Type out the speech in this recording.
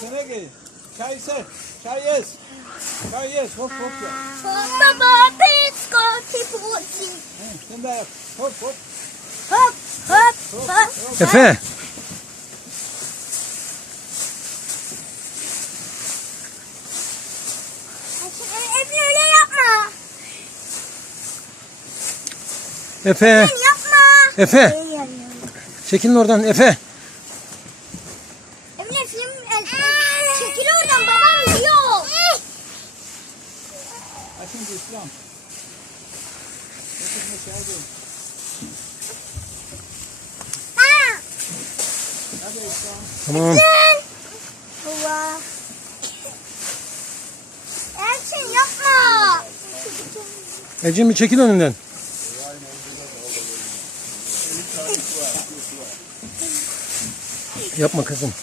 Sana gel. Çay sen. Çay yes. Çay yes. Hop hop ya. Baba pizza tipuci. He, Sen de yap. Hop hop. Hop hop Hop hop. hop. Efe. Efe öyle yapma. Efe. Yapma. Efe. Çekilin oradan Efe. Emine film çekil oradan babam diyor. Açın bir İslam. Getirme çay değil. Hadi İslam. Tamam. Baba. Elçin yapma. Ecem bir çekil önünden. Yapma kızım.